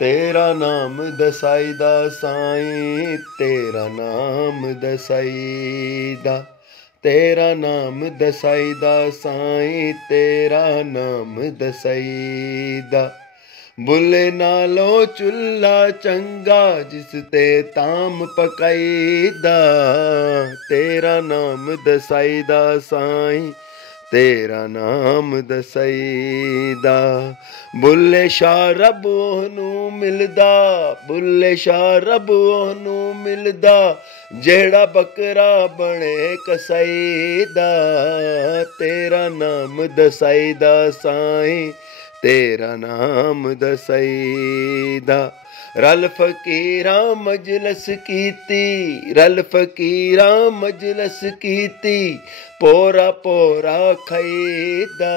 तेरा नाम दसाईदा साईं, तेरा नाम दसाईदा, तेरा नाम दसाईदा साईं, तेरा नाम दसाईदा। बुले नालों चुल्ला चंगा जिस ते ताम पकाईदा, तेरा नाम दसाईदा साईं, तेरा नाम दसाईदा। बुले शाह रब ओहनू मिलदा, बुले शाह रब ओहनू मिलदा, जेड़ा बकरा बने कसाईदा, तेरा नाम दसाईदा साईं, तेरा नाम दसाईदा। रल फकीरां मजलस कीती, रल फकीरां मजलस कीती, पोरा पोरा खाईदा,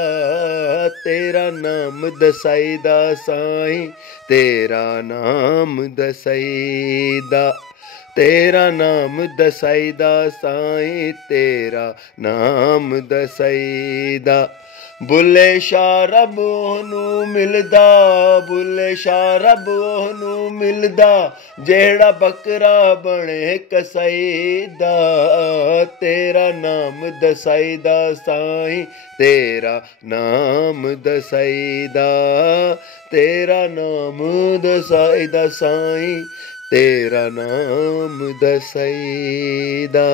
तेरा नाम दसाईदा साईं, तेरा नाम दसाईदा। तेरा नाम दसाईदा साईं, तेरा नाम दसाईदा। बुले शाह रब ओहनू मिलदा, बुले शाह रब ओहनू मिलदा, जेड़ा बकरा बने कसाईदा, तेरा नाम दसाईदा साईं, तेरा नाम दसाईदा, तेरा नाम दसाईदा साईं, तेरा नाम दसाईदा।